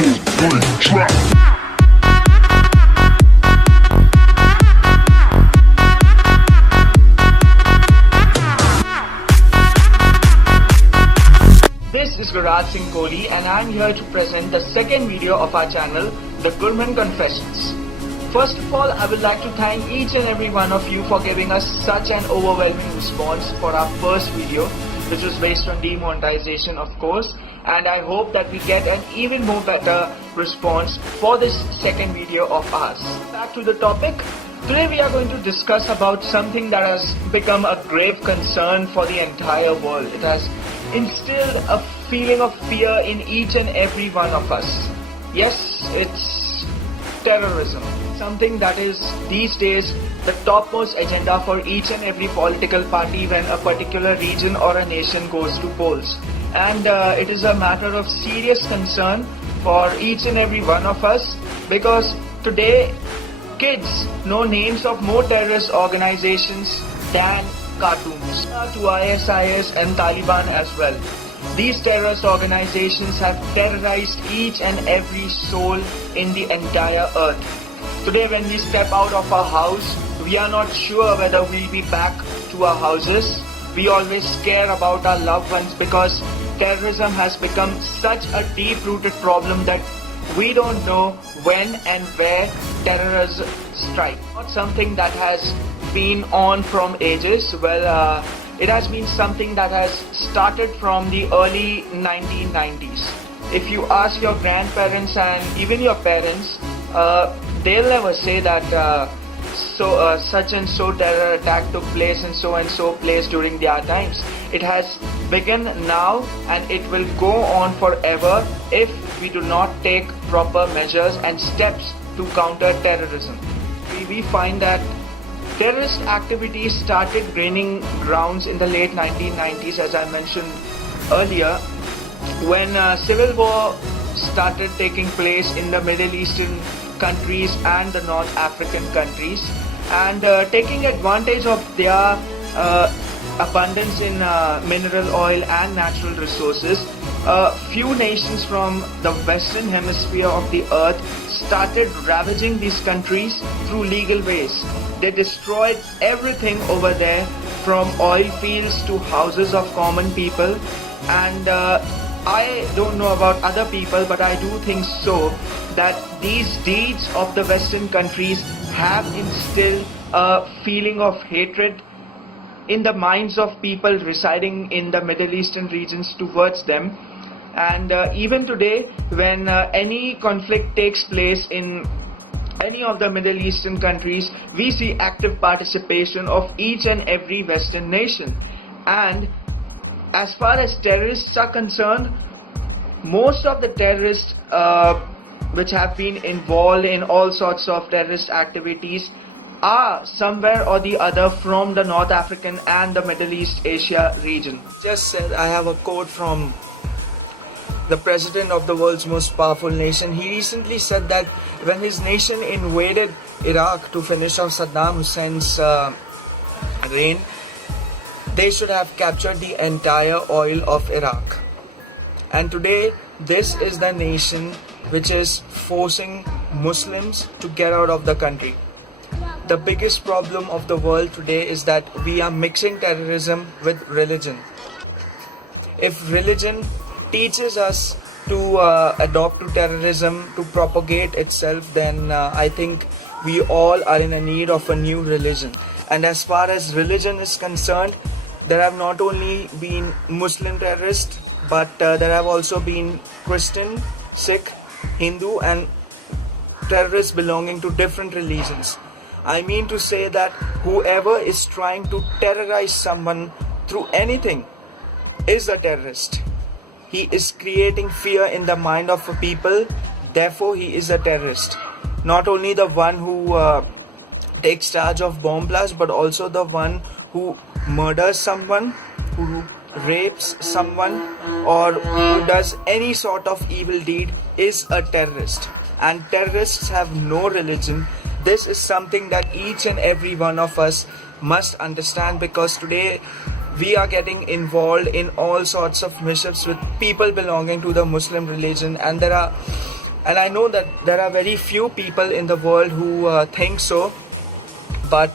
drop. This is Viraj Singh Kohli and I am here to present the second video of our channel, The Gurman Confessions. First of all, I would like to thank each and every one of you for giving us such an overwhelming response for our first video, which was based on demonetization, of course, and I hope that we get an even more better response for this second video of ours. Back to the topic. Today we are going to discuss about something that has become a grave concern for the entire world. It has instilled a feeling of fear in each and every one of us. Yes, it's terrorism. Something that is these days the topmost agenda for each and every political party when a particular region or a nation goes to polls. And it is a matter of serious concern for each and every one of us, because today kids know names of more terrorist organizations than cartoons. To ISIS and Taliban as well. These terrorist organizations have terrorized each and every soul in the entire earth. Today when we step out of our house, we are not sure whether we'll be back to our houses. We always care about our loved ones because terrorism has become such a deep-rooted problem that we don't know when and where terrorists strike. Not something that has been on from ages. Well, it has been something that has started from the early 1990s. If you ask your grandparents and even your parents, they'll never say that such and so terror attack took place in so and so place during their times. It has begun now and it will go on forever if we do not take proper measures and steps to counter terrorism. We find that terrorist activities started gaining grounds in the late 1990s, as I mentioned earlier, when civil war started taking place in the Middle Eastern countries and the North African countries, and taking advantage of their abundance in mineral oil and natural resources, few nations from the western hemisphere of the earth started ravaging these countries through legal ways. They destroyed everything over there, from oil fields to houses of common people, and I don't know about other people, but I do think so that these deeds of the Western countries have instilled a feeling of hatred in the minds of people residing in the Middle Eastern regions towards them. And even today, when any conflict takes place in any of the Middle Eastern countries, we see active participation of each and every Western nation. And as far as terrorists are concerned, most of the terrorists which have been involved in all sorts of terrorist activities are somewhere or the other from the North African and the Middle East Asia region. Just said, I have a quote from the president of the world's most powerful nation. He recently said that when his nation invaded Iraq to finish off Saddam Hussein's reign, they should have captured the entire oil of Iraq. And today, this is the nation which is forcing Muslims to get out of the country. The biggest problem of the world today is that we are mixing terrorism with religion. If religion teaches us to adopt to terrorism, to propagate itself, then I think we all are in a need of a new religion. And as far as religion is concerned, there have not only been Muslim terrorists, but there have also been Christian, Sikh, Hindu and terrorists belonging to different religions. I mean to say that whoever is trying to terrorize someone through anything is a terrorist. He is creating fear in the mind of a people, therefore he is a terrorist. Not only the one who takes charge of bomb blasts, but also the one who murders someone, who rapes someone, or who does any sort of evil deed is a terrorist. And terrorists have no religion. This is something that each and every one of us must understand, because today we are getting involved in all sorts of mishaps with people belonging to the Muslim religion, and there are And I know that there are very few people in the world who think so, but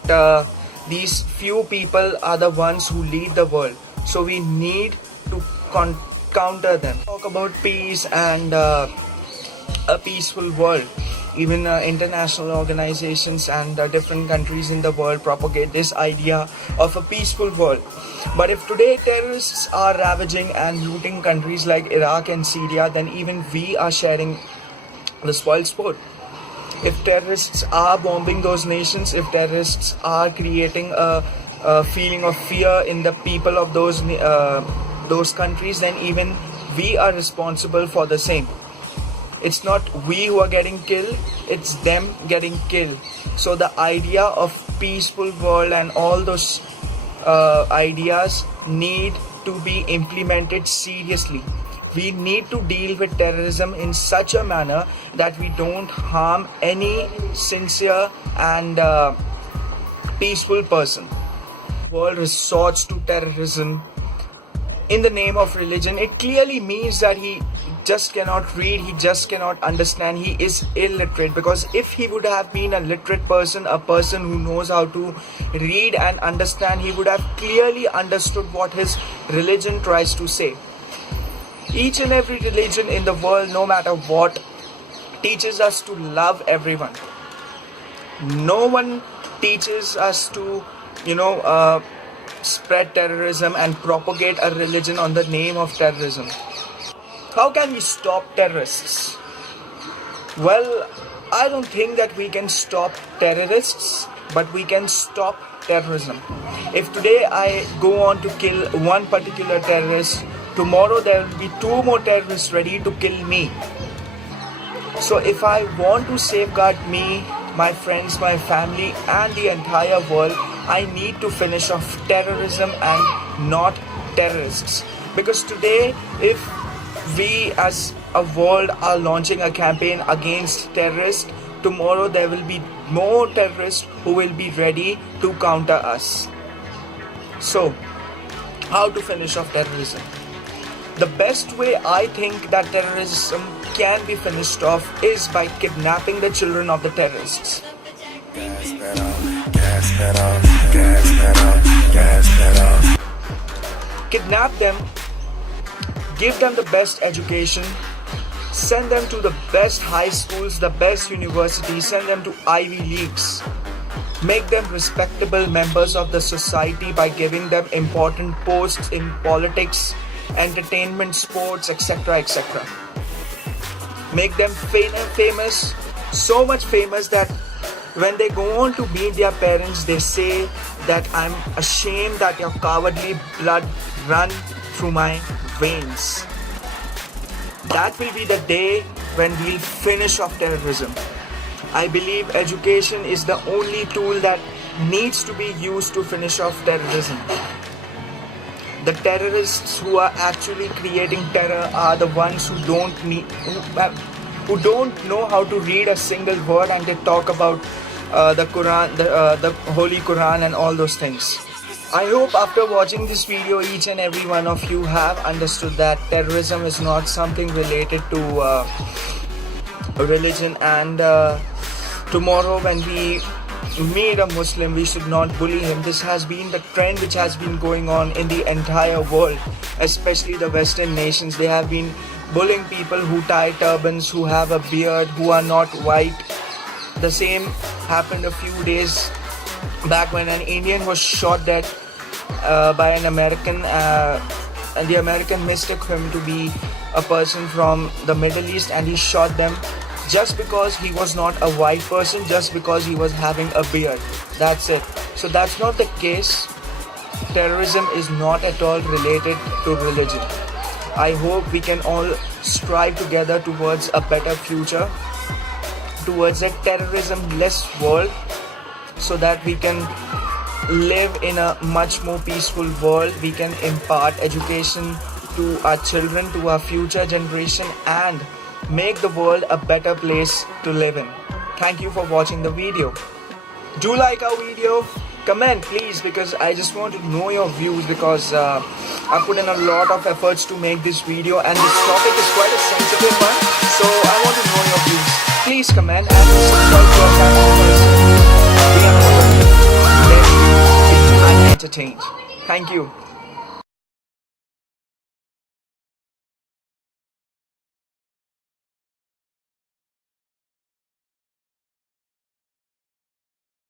these few people are the ones who lead the world. So we need to counter them. Talk about peace and a peaceful world. Even international organizations and different countries in the world propagate this idea of a peaceful world. But if today terrorists are ravaging and looting countries like Iraq and Syria, then even we are sharing the spoil sport. If terrorists are bombing those nations, if terrorists are creating a feeling of fear in the people of those countries, then even we are responsible for the same. It's not we who are getting killed, it's them getting killed. So the idea of peaceful world and all those ideas need to be implemented seriously. We need to deal with terrorism in such a manner that we don't harm any sincere and peaceful person. The world resorts to terrorism in the name of religion. It clearly means that he just cannot read, he just cannot understand, he is illiterate. Because if he would have been a literate person, a person who knows how to read and understand, he would have clearly understood what his religion tries to say. Each and every religion in the world, no matter what, teaches us to love everyone. No one teaches us to, spread terrorism and propagate a religion on the name of terrorism. How can we stop terrorists? Well, I don't think that we can stop terrorists, but we can stop terrorism. If today I go on to kill one particular terrorist, tomorrow there will be 2 more terrorists ready to kill me. So if I want to safeguard me, my friends, my family and the entire world, I need to finish off terrorism and not terrorists. Because today, if we as a world are launching a campaign against terrorists, tomorrow there will be more terrorists who will be ready to counter us. So, how to finish off terrorism? The best way I think that terrorism can be finished off is by kidnapping the children of the terrorists. Gas pedal, gas pedal, gas pedal, gas pedal. Kidnap them, give them the best education, send them to the best high schools, the best universities, send them to Ivy Leagues. Make them respectable members of the society by giving them important posts in politics, entertainment, sports, etc. etc. Make them famous, so much famous that when they go on to meet their parents, they say that I'm ashamed that your cowardly blood run through my veins. That will be the day when we'll finish off terrorism. I believe education is the only tool that needs to be used to finish off terrorism. The terrorists who are actually creating terror are the ones who who don't know how to read a single word, and they talk about the Quran, the Holy Quran and all those things. I hope after watching this video, each and every one of you have understood that terrorism is not something related to religion, and tomorrow when we meet a Muslim, we should not bully him. This has been the trend which has been going on in the entire world, especially the Western nations. They have been bullying people who tie turbans, who have a beard, who are not white. The same happened a few days back when an Indian was shot dead by an American, and the American mistook him to be a person from the Middle East, and he shot them just because he was not a white person, just because he was having a beard. That's it. So that's not the case. Terrorism is not at all related to religion. I hope we can all strive together towards a better future, towards a terrorism-less world, so that we can live in a much more peaceful world. We can impart education to our children, to our future generation, and make the world a better place to live in. Thank you for watching the video. Do like our video, comment please, because I just want to know your views, because I put in a lot of efforts to make this video, and this topic is quite a sensitive one, so I want to know your please comment and subscribe to our channel because we are not going to let you be unentertained. Thank you.